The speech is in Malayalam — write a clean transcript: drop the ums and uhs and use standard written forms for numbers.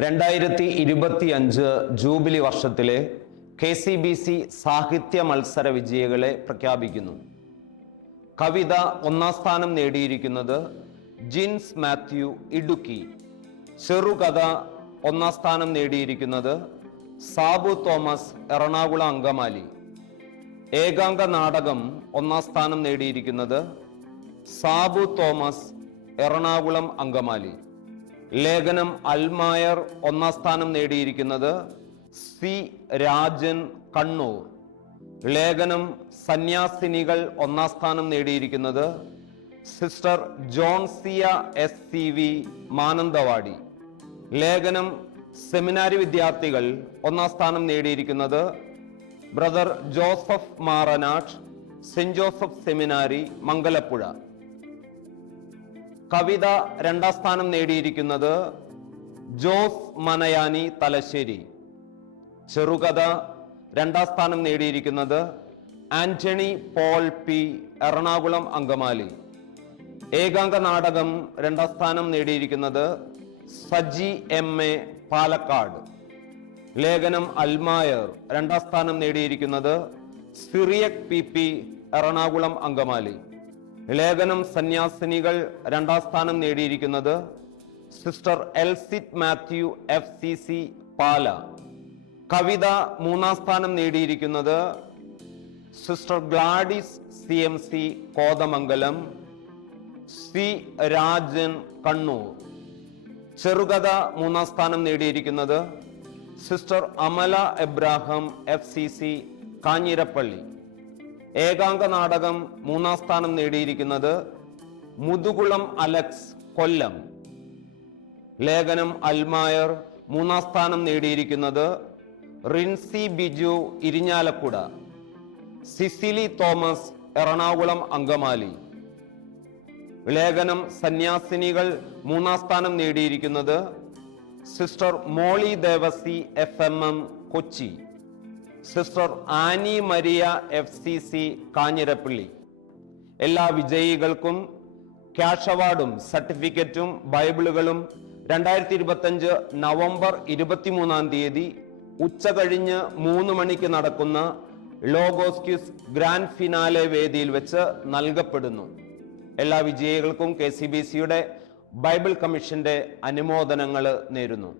2025 ജൂബിലി വർഷത്തിലെ KCBC സാഹിത്യ മത്സര വിജയികളെ പ്രഖ്യാപിക്കുന്നു. കവിത ഒന്നാം സ്ഥാനം നേടിയിരിക്കുന്നത് ജിൻസ് മാത്യു ഇടുക്കി. ചെറുകഥ ഒന്നാം സ്ഥാനം നേടിയിരിക്കുന്നത് സാബു തോമസ് എറണാകുളം അങ്കമാലി. ഏകാംഗ നാടകം ഒന്നാം സ്ഥാനം നേടിയിരിക്കുന്നത് സാബു തോമസ് എറണാകുളം അങ്കമാലി. ലേഖനം അൽമായർ ഒന്നാം സ്ഥാനം നേടിയിരിക്കുന്നത് സി രാജൻ കണ്ണൂർ. ലേഖനം സന്യാസിനികൾ ഒന്നാം സ്ഥാനം നേടിയിരിക്കുന്നത് സിസ്റ്റർ ജോൺസിയ SCV മാനന്തവാടി. ലേഖനം സെമിനാരി വിദ്യാർത്ഥികൾ ഒന്നാം സ്ഥാനം നേടിയിരിക്കുന്നത് ബ്രദർ ജോസഫ് മാറനാട്ട്, സെന്റ് ജോസഫ് സെമിനാരി മംഗലപ്പുഴ. കവിത രണ്ടാം സ്ഥാനം നേടിയിരിക്കുന്നത് ജോസ് മനയാനി തലശ്ശേരി. ചെറുകഥ രണ്ടാം സ്ഥാനം നേടിയിരിക്കുന്നത് ആന്റണി പോൾ P എറണാകുളം അങ്കമാലി. ഏകാംഗ നാടകം രണ്ടാം സ്ഥാനം നേടിയിരിക്കുന്നത് സജി MA പാലക്കാട്. ലേഖനം അൽമായർ രണ്ടാം സ്ഥാനം നേടിയിരിക്കുന്നത് സിറിയക് PP എറണാകുളം അങ്കമാലി. ലേഖനം സന്യാസിനികൾ രണ്ടാം സ്ഥാനം നേടിയിരിക്കുന്നത് സിസ്റ്റർ എൽസിറ്റ് മാത്യു FCC പാല. കവിത മൂന്നാം സ്ഥാനം നേടിയിരിക്കുന്നത് sister Gladys CMC Kothamangalam, C Rajan Kannur. ചെറുകഥ മൂന്നാം സ്ഥാനം നേടിയിരിക്കുന്നത് സിസ്റ്റർ അമല എബ്രാഹാം FCC കാഞ്ഞിരപ്പള്ളി. ഏകാംഗ നാടകം മൂന്നാം സ്ഥാനം നേടിയിരിക്കുന്നത് മുതുകുളം അലക്സ് കൊല്ലം. ലേഖനം അൽമായർ മൂന്നാം സ്ഥാനം നേടിയിരിക്കുന്നത് റിൻസി ബിജു ഇരിഞ്ഞാലക്കുട. സിസിലി തോമസ് എറണാകുളം അങ്കമാലി. ലേഖനം സന്യാസിനികൾ മൂന്നാം സ്ഥാനം നേടിയിരിക്കുന്നത് sister Molly Devasy FMM Kochi. Sister Annie Maria FCC Kanjirappally. എല്ലാ വിജയികൾക്കും ക്യാഷ് അവാർഡും സർട്ടിഫിക്കറ്റും ബൈബിളുകളും 2025 നവംബർ 23 ഉച്ച കഴിഞ്ഞ് 3 മണിക്ക് നടക്കുന്ന ലോഗോസ് ക്വിസ് ഗ്രാൻഡ് ഫിനാലെ വേദിയിൽ വെച്ച് നൽകപ്പെടുന്നു. എല്ലാ വിജയികൾക്കും KCBCയുടെ ബൈബിൾ കമ്മീഷന്റെ അനുമോദനങ്ങൾ നേരുന്നു.